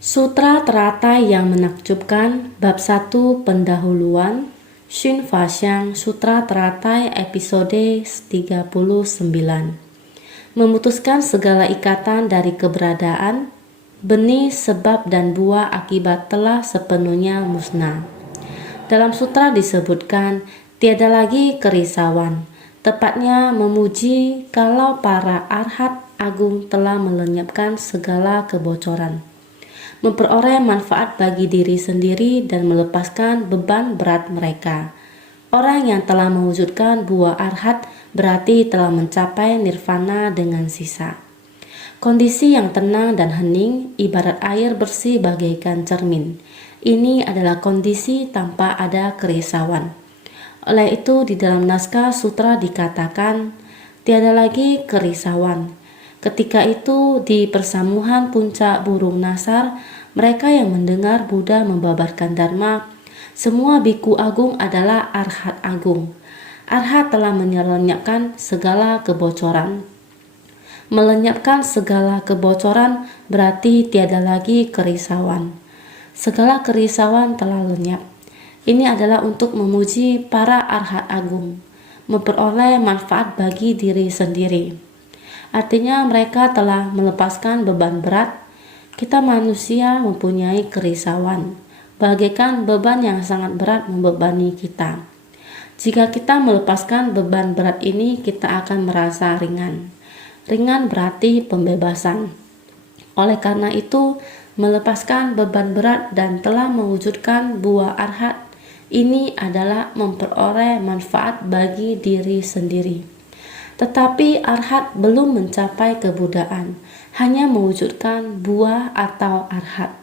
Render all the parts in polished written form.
Sutra Teratai yang Menakjubkan Bab 1 Pendahuluan Shin Fasyang Sutra Teratai episode 39. Memutuskan segala ikatan dari keberadaan, benih, sebab dan buah akibat telah sepenuhnya musnah. Dalam sutra disebutkan tiada lagi kerisauan, tepatnya memuji kalau para arhat agung telah melenyapkan segala kebocoran, memperoleh manfaat bagi diri sendiri dan melepaskan beban berat mereka. Orang yang telah mewujudkan buah arhat berarti telah mencapai nirvana dengan sisa. Kondisi yang tenang dan hening ibarat air bersih bagaikan cermin. Ini adalah kondisi tanpa ada kerisauan. Oleh itu di dalam naskah sutra dikatakan tiada lagi kerisauan. Ketika itu di persamuhan puncak burung nasar, mereka yang mendengar Buddha membabarkan Dharma, semua biku agung adalah arhat agung. Arhat telah melenyapkan segala kebocoran. Melenyapkan segala kebocoran berarti tiada lagi kerisauan. Segala kerisauan telah lenyap. Ini adalah untuk memuji para arhat agung, memperoleh manfaat bagi diri sendiri. Artinya mereka telah melepaskan beban berat. Kita manusia mempunyai kerisauan, bagaikan beban yang sangat berat membebani kita. Jika kita melepaskan beban berat ini, kita akan merasa ringan. Ringan berarti pembebasan. Oleh karena itu, melepaskan beban berat dan telah mewujudkan buah arhat ini adalah memperoleh manfaat bagi diri sendiri. Tetapi arhat belum mencapai kebudaan, hanya mewujudkan buah atau arhat.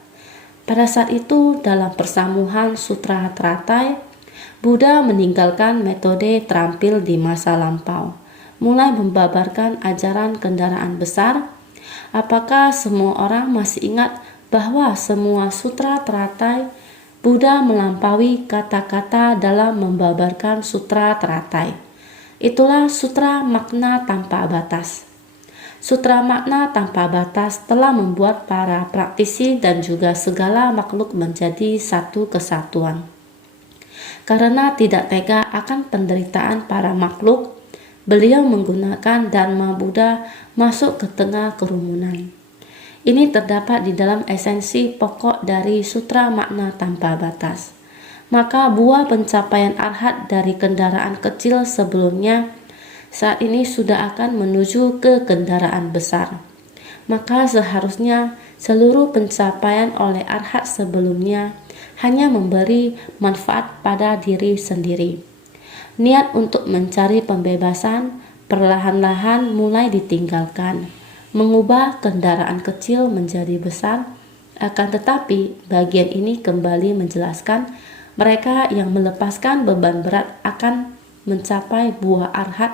Pada saat itu dalam persamuhan Sutra Teratai, Buddha meninggalkan metode terampil di masa lampau, mulai membabarkan ajaran kendaraan besar. Apakah semua orang masih ingat bahwa semua Sutra Teratai Buddha melampaui kata-kata dalam membabarkan Sutra Teratai? Itulah sutra makna tanpa batas. Sutra makna tanpa batas telah membuat para praktisi dan juga segala makhluk menjadi satu kesatuan. Karena tidak tega akan penderitaan para makhluk, beliau menggunakan Dharma Buddha masuk ke tengah kerumunan. Ini terdapat di dalam esensi pokok dari sutra makna tanpa batas. Maka buah pencapaian arhat dari kendaraan kecil sebelumnya saat ini sudah akan menuju ke kendaraan besar. Maka seharusnya seluruh pencapaian oleh arhat sebelumnya hanya memberi manfaat pada diri sendiri. Niat untuk mencari pembebasan perlahan-lahan mulai ditinggalkan, mengubah kendaraan kecil menjadi besar. Akan tetapi bagian ini kembali menjelaskan mereka yang melepaskan beban berat akan mencapai buah arhat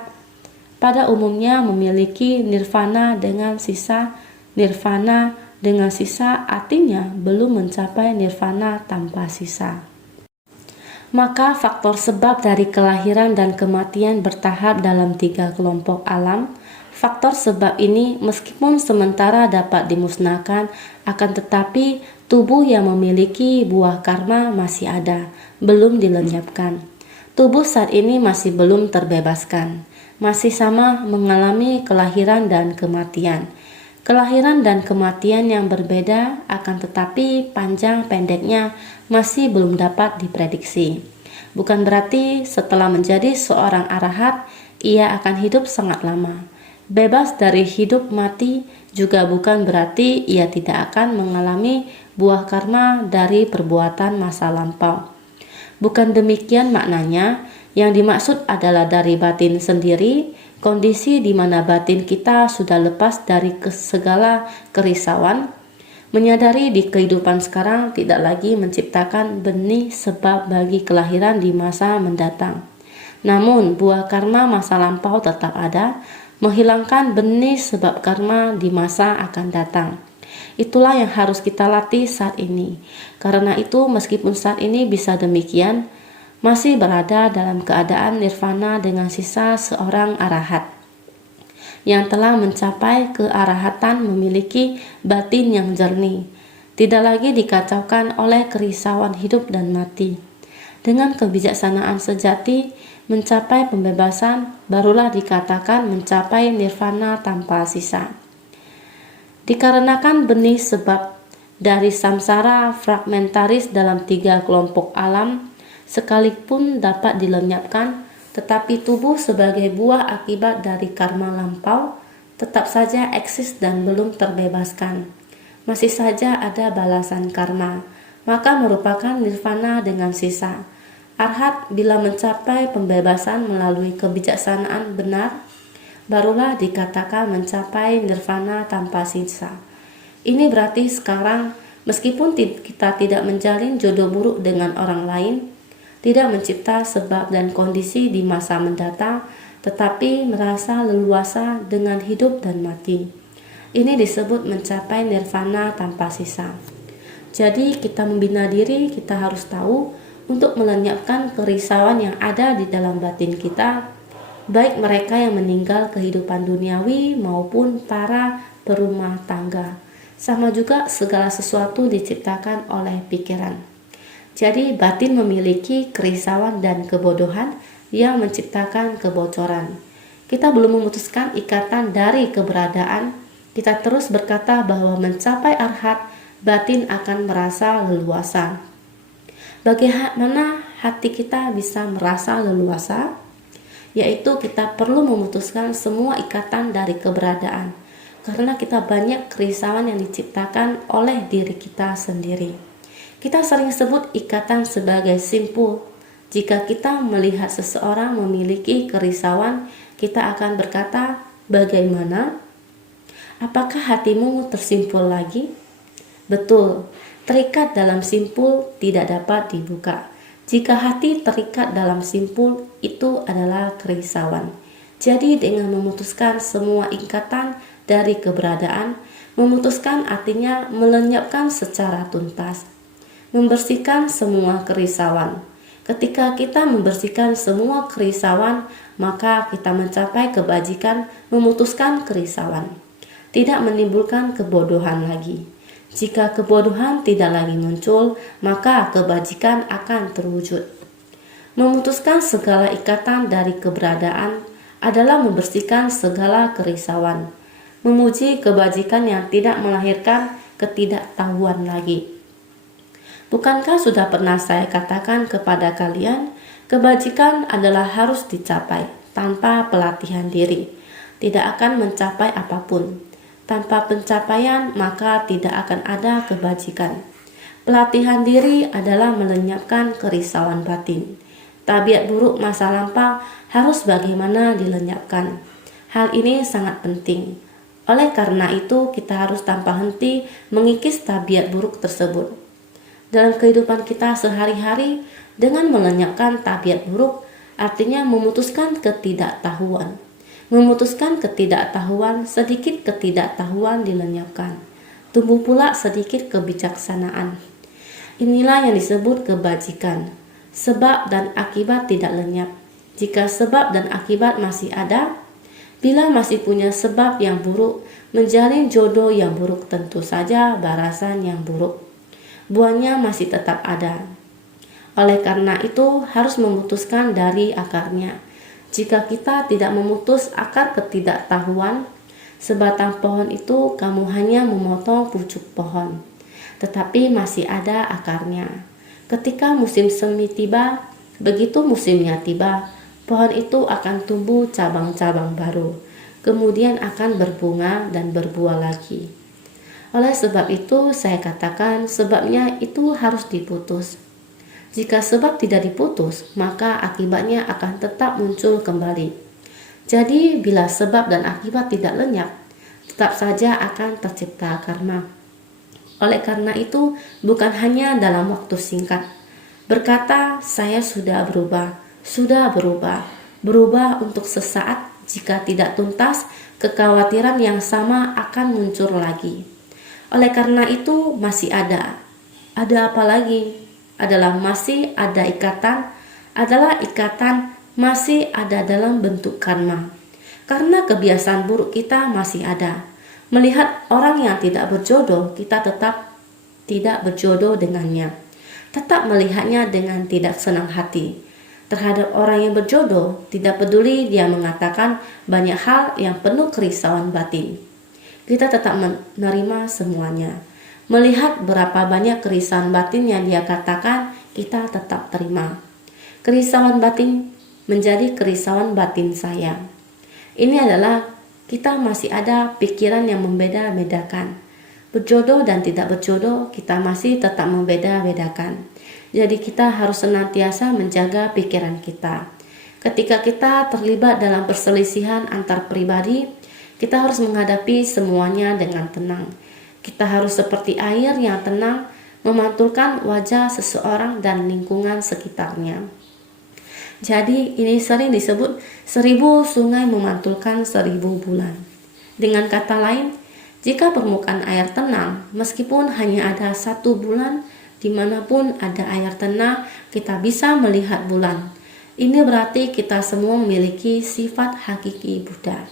pada umumnya memiliki nirvana dengan sisa. Nirvana dengan sisa artinya belum mencapai nirvana tanpa sisa. Maka faktor sebab dari kelahiran dan kematian bertahap dalam 3 kelompok alam. Faktor sebab ini meskipun sementara dapat dimusnahkan, akan tetapi tubuh yang memiliki buah karma masih ada, belum dilenyapkan. Tubuh saat ini masih belum terbebaskan, masih sama mengalami kelahiran dan kematian. Kelahiran dan kematian yang berbeda, akan tetapi panjang pendeknya masih belum dapat diprediksi. Bukan berarti setelah menjadi seorang arahat, ia akan hidup sangat lama. Bebas dari hidup mati juga bukan berarti ia tidak akan mengalami buah karma dari perbuatan masa lampau. Bukan demikian maknanya. Yang dimaksud adalah dari batin sendiri, kondisi di mana batin kita sudah lepas dari segala kerisauan, menyadari di kehidupan sekarang tidak lagi menciptakan benih sebab bagi kelahiran di masa mendatang. Namun buah karma masa lampau tetap ada, menghilangkan benih sebab karma di masa akan datang. Itulah yang harus kita latih saat ini. Karena itu meskipun saat ini bisa demikian, masih berada dalam keadaan nirvana dengan sisa seorang arahat. Yang telah mencapai kearahatan memiliki batin yang jernih. tidak lagi dikacaukan oleh kerisauan hidup dan mati. Dengan kebijaksanaan sejati, mencapai pembebasan barulah dikatakan mencapai nirvana tanpa sisa. Dikarenakan benih sebab dari samsara fragmentaris dalam 3 kelompok alam, sekalipun dapat dilenyapkan, tetapi tubuh sebagai buah akibat dari karma lampau tetap saja eksis dan belum terbebaskan. Masih saja ada balasan karma, maka merupakan nirvana dengan sisa. Arhat bila mencapai pembebasan melalui kebijaksanaan benar, barulah dikatakan mencapai nirvana tanpa sisa. Ini berarti sekarang meskipun kita tidak menjalin jodoh buruk dengan orang lain, tidak mencipta sebab dan kondisi di masa mendatang, tetapi merasa leluasa dengan hidup dan mati. Ini disebut mencapai nirvana tanpa sisa. Jadi kita membina diri, kita harus tahu untuk melenyapkan kerisauan yang ada di dalam batin kita, baik mereka yang meninggal kehidupan duniawi maupun para perumah tangga. Sama juga segala sesuatu diciptakan oleh pikiran. Jadi batin memiliki kerisauan dan kebodohan yang menciptakan kebocoran. Kita belum memutuskan ikatan dari keberadaan. Kita terus berkata bahwa mencapai arhat, batin akan merasa leluasa. Bagaimana hati kita bisa merasa leluasa? Yaitu kita perlu memutuskan semua ikatan dari keberadaan, karena kita banyak kerisauan yang diciptakan oleh diri kita sendiri. Kita sering sebut ikatan sebagai simpul. Jika kita melihat seseorang memiliki kerisauan, kita akan berkata, bagaimana? Apakah hatimu tersimpul lagi? Betul. Terikat dalam simpul tidak dapat dibuka. Jika hati terikat dalam simpul, itu adalah kerisauan. Jadi dengan memutuskan semua ikatan dari keberadaan, memutuskan artinya melenyapkan secara tuntas, membersihkan semua kerisauan. Ketika kita membersihkan semua kerisauan, maka kita mencapai kebajikan, memutuskan kerisauan. Tidak menimbulkan kebodohan lagi. Jika kebodohan tidak lagi muncul, maka kebajikan akan terwujud. Memutuskan segala ikatan dari keberadaan adalah membersihkan segala kerisauan, memuji kebajikan yang tidak melahirkan ketidaktahuan lagi. Bukankah sudah pernah saya katakan kepada kalian, kebajikan adalah harus dicapai tanpa pelatihan diri, tidak akan mencapai apapun. Tanpa pencapaian maka tidak akan ada kebajikan. Pelatihan diri adalah melenyapkan kerisauan batin. Tabiat buruk masa lampau harus bagaimana dilenyapkan. Hal ini sangat penting. Oleh karena itu kita harus tanpa henti mengikis tabiat buruk tersebut. Dalam kehidupan kita sehari-hari, dengan melenyapkan tabiat buruk artinya memutuskan ketidaktahuan. Memutuskan ketidaktahuan, sedikit ketidaktahuan dilenyapkan. Tumbuh pula sedikit kebijaksanaan. Inilah yang disebut kebajikan. Sebab dan akibat tidak lenyap. Jika sebab dan akibat masih ada, bila masih punya sebab yang buruk, menjalin jodoh yang buruk tentu saja balasan yang buruk. Buahnya masih tetap ada. Oleh karena itu harus memutuskan dari akarnya. Jika kita tidak memutus akar ketidaktahuan, sebatang pohon itu kamu hanya memotong pucuk pohon, tetapi masih ada akarnya. Ketika musim semi tiba, begitu musimnya tiba, pohon itu akan tumbuh cabang-cabang baru, kemudian akan berbunga dan berbuah lagi. Oleh sebab itu saya katakan sebabnya itu harus diputus. Jika sebab tidak diputus, maka akibatnya akan tetap muncul kembali. Jadi bila sebab dan akibat tidak lenyap, tetap saja akan tercipta karma. Oleh karena itu, bukan hanya dalam waktu singkat. Berkata, saya sudah berubah untuk sesaat. Jika tidak tuntas, kekhawatiran yang sama akan muncul lagi. Oleh karena itu, masih ada. Ada apa lagi? Adalah masih ada ikatan, masih ada dalam bentuk karma. Karena kebiasaan buruk kita masih ada. Melihat orang yang tidak berjodoh, kita tetap tidak berjodoh dengannya. Tetap melihatnya dengan tidak senang hati. Terhadap orang yang berjodoh, tidak peduli dia mengatakan banyak hal yang penuh kerisauan batin. Kita tetap menerima semuanya. Melihat berapa banyak kerisauan batin yang dia katakan, kita tetap terima. Kerisauan batin menjadi kerisauan batin saya. Ini adalah kita masih ada pikiran yang membeda-bedakan. Berjodoh dan tidak berjodoh, kita masih tetap membeda-bedakan. Jadi kita harus senantiasa menjaga pikiran kita. Ketika kita terlibat dalam perselisihan antar pribadi, kita harus menghadapi semuanya dengan tenang. Kita harus seperti air yang tenang, memantulkan wajah seseorang dan lingkungan sekitarnya. Jadi ini sering disebut 1000 sungai memantulkan 1000 bulan. Dengan kata lain, jika permukaan air tenang, meskipun hanya ada 1 bulan, dimanapun ada air tenang, kita bisa melihat bulan. Ini berarti kita semua memiliki sifat hakiki Buddha.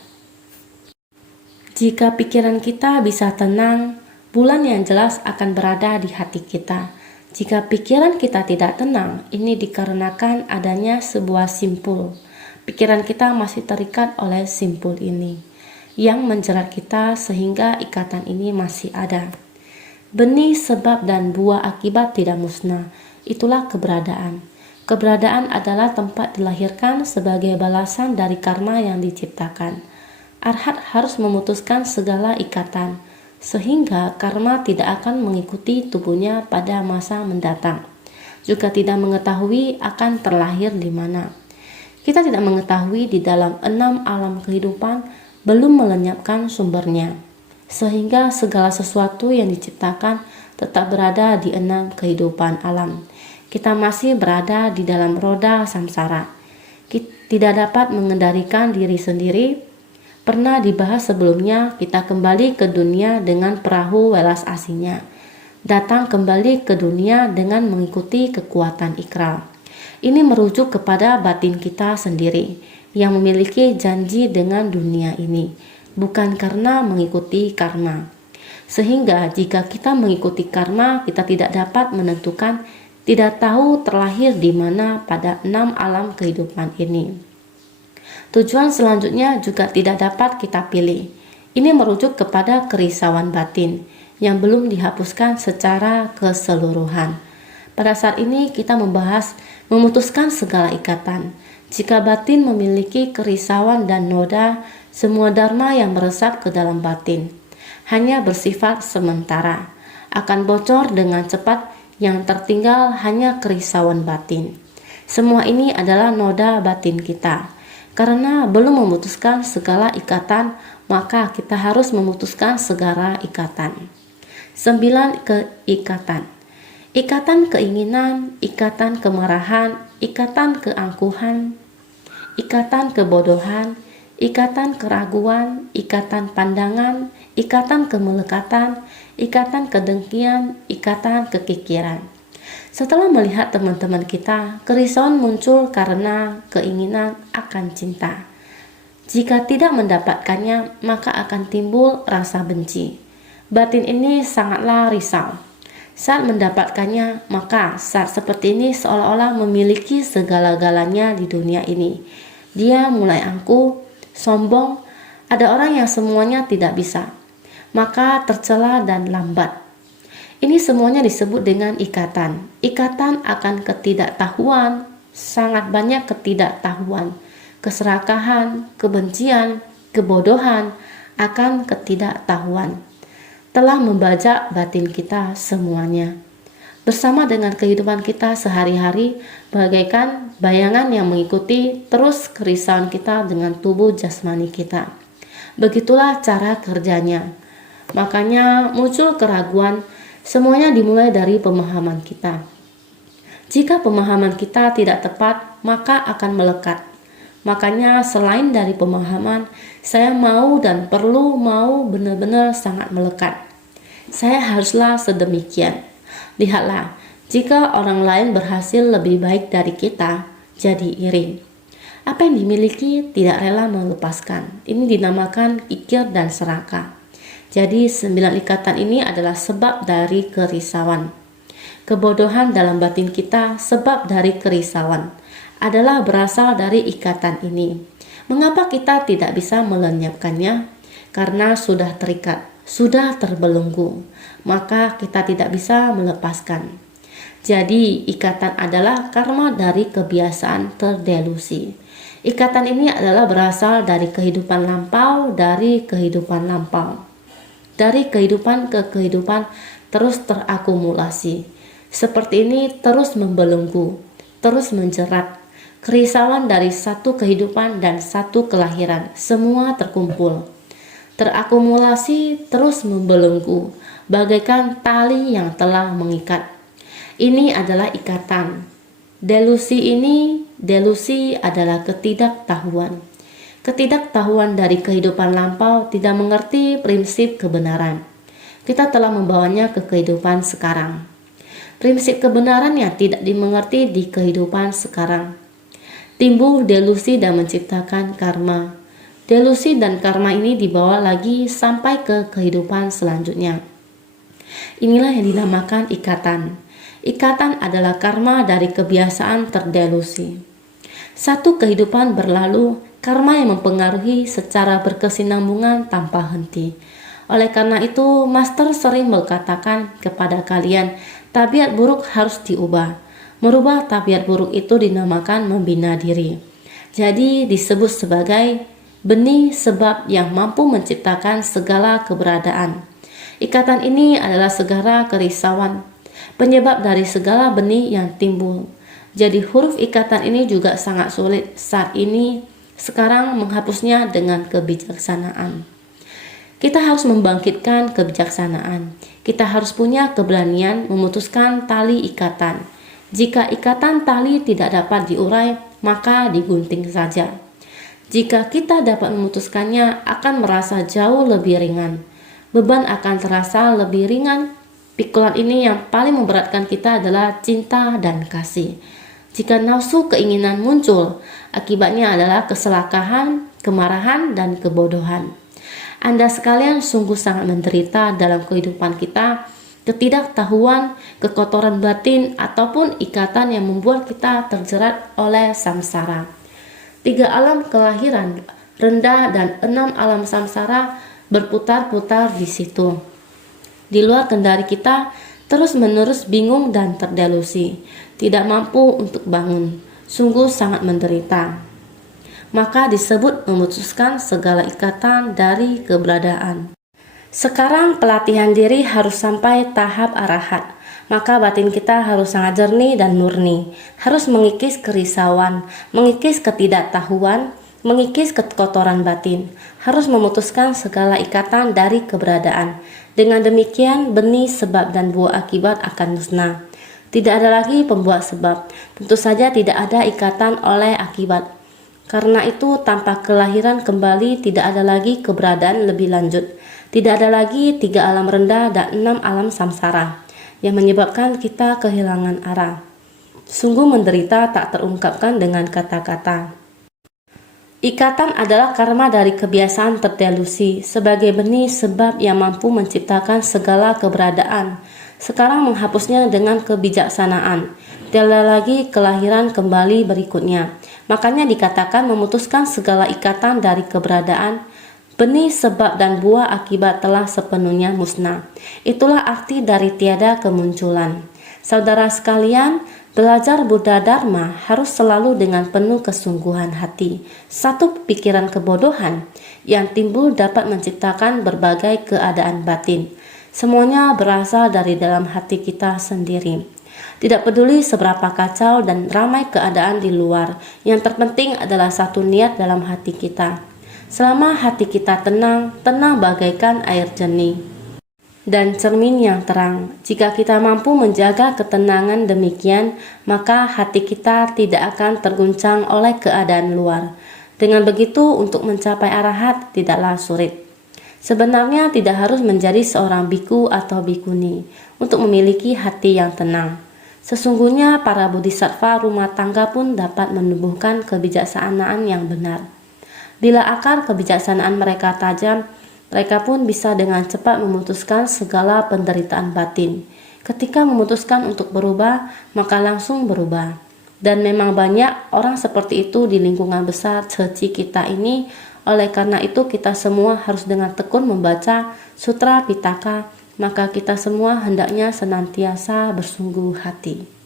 Jika pikiran kita bisa tenang, bulan yang jelas akan berada di hati kita. Jika pikiran kita tidak tenang, ini dikarenakan adanya sebuah simpul. Pikiran kita masih terikat oleh simpul ini, yang menjerat kita sehingga ikatan ini masih ada. Benih, sebab, dan buah akibat tidak musnah. Itulah keberadaan. Keberadaan adalah tempat dilahirkan sebagai balasan dari karma yang diciptakan. Arhat harus memutuskan segala ikatan, sehingga karma tidak akan mengikuti tubuhnya pada masa mendatang. Juga tidak mengetahui akan terlahir di mana. Kita tidak mengetahui di dalam 6 alam kehidupan, belum melenyapkan sumbernya. Sehingga segala sesuatu yang diciptakan tetap berada di 6 kehidupan alam. Kita masih berada di dalam roda samsara. Kita tidak dapat mengendalikan diri sendiri. Pernah dibahas sebelumnya, kita kembali ke dunia dengan perahu welas asingnya. Datang kembali ke dunia dengan mengikuti kekuatan ikrar. Ini merujuk kepada batin kita sendiri yang memiliki janji dengan dunia ini, bukan karena mengikuti karma. Sehingga jika kita mengikuti karma, kita tidak dapat menentukan, tidak tahu terlahir di mana pada 6 alam kehidupan ini. Tujuan selanjutnya juga tidak dapat kita pilih. Ini merujuk kepada kerisauan batin yang belum dihapuskan secara keseluruhan. Pada saat ini kita membahas memutuskan segala ikatan. Jika batin memiliki kerisauan dan noda, semua dharma yang meresap ke dalam batin hanya bersifat sementara, akan bocor dengan cepat, yang tertinggal hanya kerisauan batin. Semua ini adalah noda batin kita. Karena belum memutuskan segala ikatan, maka kita harus memutuskan segala ikatan. 9 keikatan. Ikatan keinginan, ikatan kemarahan, ikatan keangkuhan, ikatan kebodohan, ikatan keraguan, ikatan pandangan, ikatan kemelekatan, ikatan kedengkian, ikatan kekikiran. Setelah melihat teman-teman kita, kerisauan muncul karena keinginan akan cinta. Jika tidak mendapatkannya, maka akan timbul rasa benci. Batin ini sangatlah risau. Saat mendapatkannya, maka saat seperti ini seolah-olah memiliki segala-galanya di dunia ini. Dia mulai angkuh, sombong, ada orang yang semuanya tidak bisa, maka tercela dan lambat. Ini semuanya disebut dengan ikatan. Ikatan akan ketidaktahuan, sangat banyak ketidaktahuan, keserakahan, kebencian, kebodohan, akan ketidaktahuan. Telah membajak batin kita semuanya. Bersama dengan kehidupan kita sehari-hari, bagaikan bayangan yang mengikuti terus kerisauan kita dengan tubuh jasmani kita. Begitulah cara kerjanya. Makanya muncul keraguan, semuanya dimulai dari pemahaman kita. Jika pemahaman kita tidak tepat, maka akan melekat. Makanya selain dari pemahaman, saya mau dan perlu mau benar-benar sangat melekat. Saya haruslah sedemikian. Lihatlah, jika orang lain berhasil lebih baik dari kita, jadi iri. Apa yang dimiliki tidak rela melepaskan. Ini dinamakan kikir dan serakah. Jadi 9 ikatan ini adalah sebab dari kerisauan. Kebodohan dalam batin kita sebab dari kerisauan adalah berasal dari ikatan ini. Mengapa kita tidak bisa melenyapkannya? Karena sudah terikat, sudah terbelenggu, maka kita tidak bisa melepaskan. Jadi ikatan adalah karma dari kebiasaan terdelusi. Ikatan ini adalah berasal dari kehidupan lampau, dari kehidupan lampau. Dari kehidupan ke kehidupan terus terakumulasi. Seperti ini terus membelenggu, terus menjerat. Kerisauan dari satu kehidupan dan satu kelahiran, semua terkumpul. Terakumulasi terus membelenggu, bagaikan tali yang telah mengikat. Ini adalah ikatan. Delusi adalah ketidaktahuan. Ketidaktahuan dari kehidupan lampau tidak mengerti prinsip kebenaran. Kita telah membawanya ke kehidupan sekarang. Prinsip kebenaran yang tidak dimengerti di kehidupan sekarang. Timbul delusi dan menciptakan karma. Delusi dan karma ini dibawa lagi sampai ke kehidupan selanjutnya. Inilah yang dinamakan ikatan. Ikatan adalah karma dari kebiasaan terdelusi. Satu kehidupan berlalu, karma yang mempengaruhi secara berkesinambungan tanpa henti. Oleh karena itu, Master sering mengatakan kepada kalian, tabiat buruk harus diubah. Merubah tabiat buruk itu dinamakan membina diri. Jadi disebut sebagai benih sebab yang mampu menciptakan segala keberadaan. Ikatan ini adalah segala kerisauan, penyebab dari segala benih yang timbul. Jadi huruf ikatan ini juga sangat sulit saat ini sekarang menghapusnya dengan kebijaksanaan. Kita harus membangkitkan kebijaksanaan. Kita harus punya keberanian memutuskan tali ikatan. Jika ikatan tali tidak dapat diurai, maka digunting saja. Jika kita dapat memutuskannya, akan merasa jauh lebih ringan. Beban akan terasa lebih ringan. Pikulan ini yang paling memberatkan kita adalah cinta dan kasih. Jika nafsu keinginan muncul, akibatnya adalah keserakahan, kemarahan, dan kebodohan. Anda sekalian sungguh sangat menderita dalam kehidupan kita, ketidaktahuan, kekotoran batin, ataupun ikatan yang membuat kita terjerat oleh samsara. 3 alam kelahiran, rendah dan 6 alam samsara berputar-putar di situ. Di luar kendali kita, terus-menerus bingung dan terdelusi, tidak mampu untuk bangun, sungguh sangat menderita. Maka disebut memutuskan segala ikatan dari keberadaan. Sekarang pelatihan diri harus sampai tahap arahat, maka batin kita harus sangat jernih dan murni, harus mengikis kerisauan, mengikis ketidaktahuan, mengikis kekotoran batin, harus memutuskan segala ikatan dari keberadaan. Dengan demikian benih sebab dan buah akibat akan musnah. Tidak ada lagi pembuat sebab, tentu saja tidak ada ikatan oleh akibat. Karena itu tanpa kelahiran kembali tidak ada lagi keberadaan lebih lanjut. Tidak ada lagi 3 alam rendah dan 6 alam samsara yang menyebabkan kita kehilangan arah. Sungguh menderita tak terungkapkan dengan kata-kata. Ikatan adalah karma dari kebiasaan terdelusi sebagai benih sebab yang mampu menciptakan segala keberadaan. Sekarang menghapusnya dengan kebijaksanaan. Tidak ada lagi kelahiran kembali berikutnya. Makanya dikatakan memutuskan segala ikatan dari keberadaan. Benih sebab dan buah akibat telah sepenuhnya musnah. Itulah arti dari tiada kemunculan. Saudara sekalian, belajar Buddha Dharma harus selalu dengan penuh kesungguhan hati. Satu pikiran kebodohan yang timbul dapat menciptakan berbagai keadaan batin. Semuanya berasal dari dalam hati kita sendiri. Tidak peduli seberapa kacau dan ramai keadaan di luar, yang terpenting adalah satu niat dalam hati kita. Selama hati kita tenang bagaikan air jernih dan cermin yang terang. Jika kita mampu menjaga ketenangan demikian, maka hati kita tidak akan terguncang oleh keadaan luar. Dengan begitu, untuk mencapai arahat tidaklah sulit. Sebenarnya tidak harus menjadi seorang biku atau bikuni untuk memiliki hati yang tenang. Sesungguhnya para bodhisattva rumah tangga pun dapat menumbuhkan kebijaksanaan yang benar. Bila akar kebijaksanaan mereka tajam, Mereka pun bisa dengan cepat memutuskan segala penderitaan batin. Ketika memutuskan untuk berubah, maka langsung berubah. Dan memang banyak orang seperti itu di lingkungan besar ceci kita ini. Oleh karena itu kita semua harus dengan tekun membaca Sutra Pitaka, maka kita semua hendaknya senantiasa bersungguh hati.